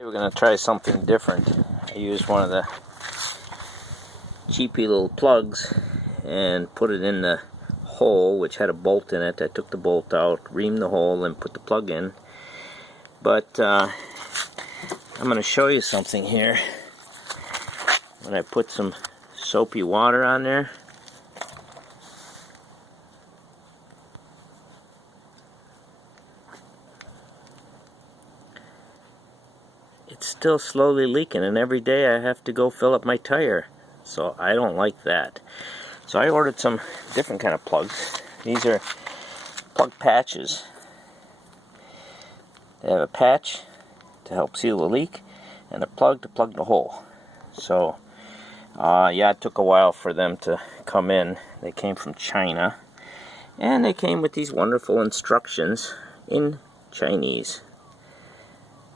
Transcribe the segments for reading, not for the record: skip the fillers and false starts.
We're going to try something different. I used one of the cheapy little plugs and put it in the hole, which had a bolt in it. I took the bolt out, reamed the hole, and put the plug in. But I'm going to show you something here. When I put some soapy water on there, it's still slowly leaking, and every day I have to go fill up my tire. So I don't like that. So I ordered some different kind of plugs. These are plug patches. They have a patch to help seal the leak and a plug to plug the hole. So yeah, it took a while for them to come in. They came from China, and they came with these wonderful instructions in Chinese.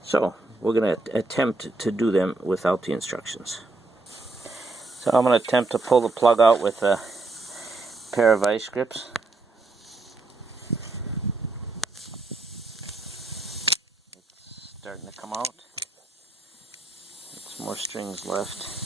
So we're going to attempt to do them without the instructions. So I'm going to attempt to pull the plug out with a pair of vice grips. It's starting to come out. It's more strings left.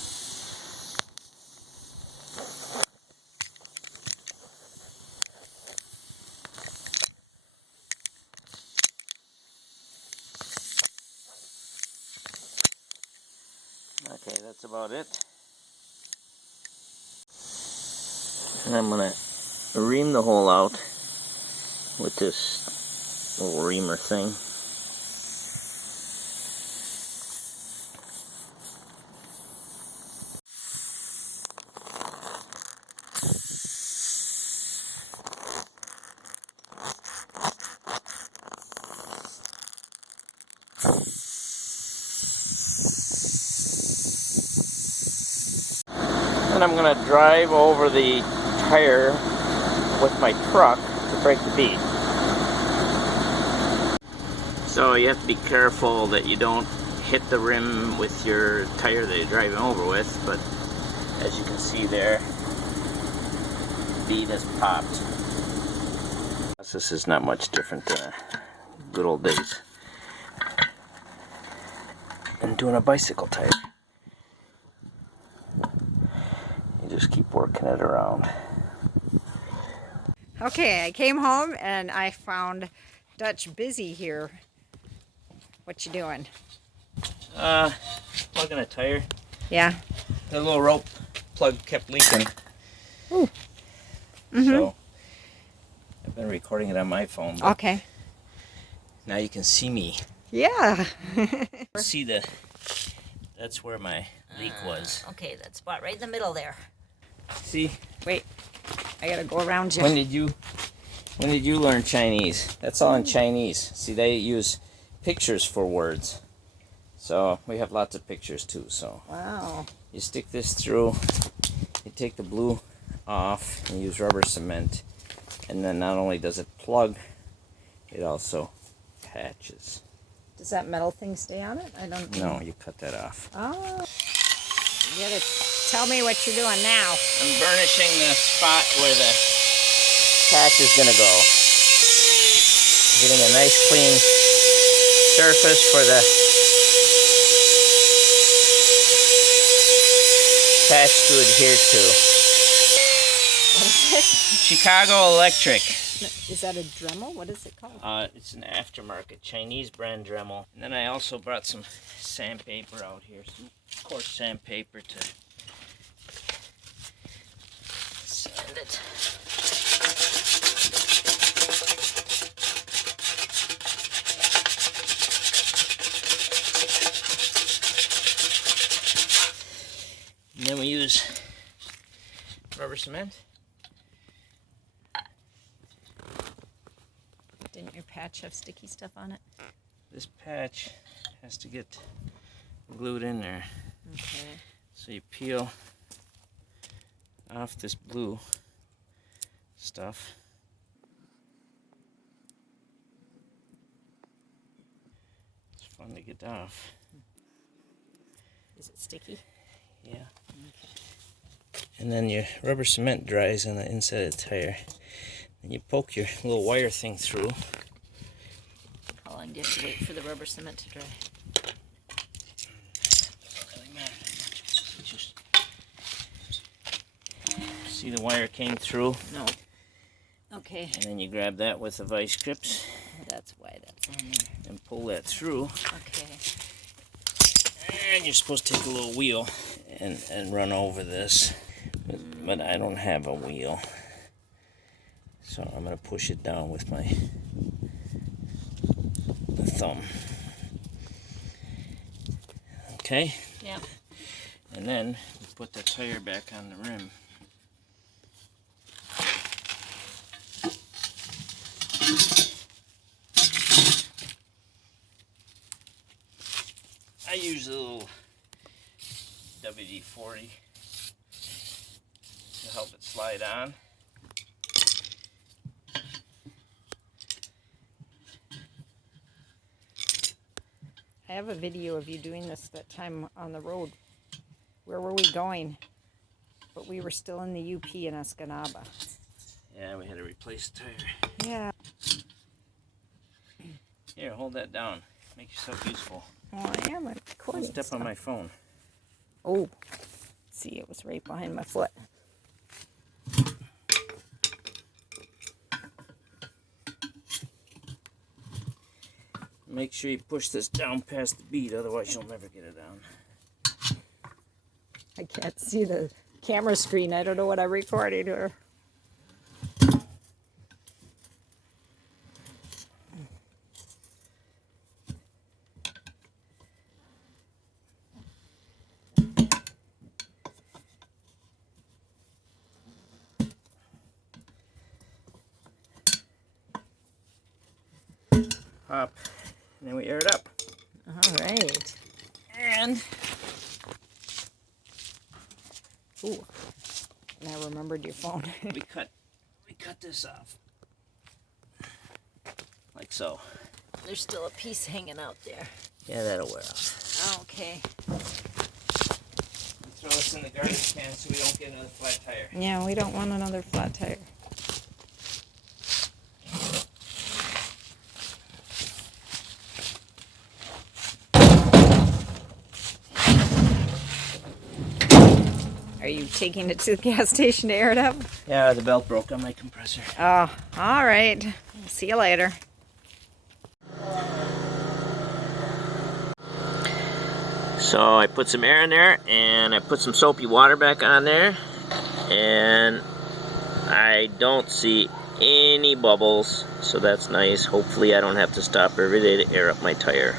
Okay, that's about it. And I'm going to ream the hole out with this little reamer thing. And I'm going to drive over the tire with my truck to break the bead. So you have to be careful that you don't hit the rim with your tire that you're driving over with, but as you can see there, the bead has popped. This is not much different than good old days and doing a bicycle tire. You just keep working it around. Okay, I came home and I found Dutch busy here. What you doing? Plugging a tire. Yeah. The little rope plug kept leaking. Ooh. So I've been recording it on my phone. Okay. Now you can see me. Yeah. See that's where my leak was. Okay, that spot right in the middle there. See? Wait, I gotta go around you. When did you learn Chinese? That's all in Chinese. See, they use pictures for words. So we have lots of pictures too. So Wow. you stick this through, you take the blue off and use rubber cement, and then not only does it plug, it also patches. Does that metal thing stay on it? I don't know. No, you cut that off. Oh. You gotta tell me what you're doing now. I'm burnishing the spot where the patch is gonna go. Getting a nice clean surface for the patch to adhere to. What is this? Chicago Electric. Is that a Dremel? What is it called? It's an aftermarket Chinese brand Dremel. And then I also brought some sandpaper out here. Some coarse sandpaper to sand it. And then we use rubber cement. Didn't your patch have sticky stuff on it? This patch has to get glued in there. Okay. So you peel off this blue stuff. It's fun to get off. Is it sticky? Yeah. Okay. And then your rubber cement dries on the inside of the tire. And you poke your little wire thing through. How long do you have to wait for the rubber cement to dry? Just see the wire came through. No. Okay. And then you grab that with the vice grips. That's why that's on there. And pull that through. Okay. And you're supposed to take a little wheel and run over this. But I don't have a wheel. So I'm going to push it down with my thumb. Okay? Yeah. And then we put the tire back on the rim. I use a little WD-40 to help it slide on. I have a video of you doing this that time on the road. Where were we going? But we were still in the UP in Escanaba. Yeah, we had to replace the tire. Yeah. Here, hold that down. Make yourself useful. Oh, I am recording. Don't step on my phone. Oh, see, it was right behind my foot. Make sure you push this down past the bead, otherwise you'll never get it down. I can't see the camera screen. I don't know what I'm recording or. Up, and then we air it up. All right. And Ooh. And I remembered your phone. we cut this off. Like so. There's still a piece hanging out there. Yeah, that'll wear off. Okay. Throw this in the garbage can so we don't get another flat tire. Yeah, we don't want another flat tire. Are you taking it to the gas station to air it up? Yeah, the belt broke on my compressor. Oh, all right. See you later. So I put some air in there, and I put some soapy water back on there, and I don't see any bubbles, so that's nice. Hopefully I don't have to stop every day to air up my tire.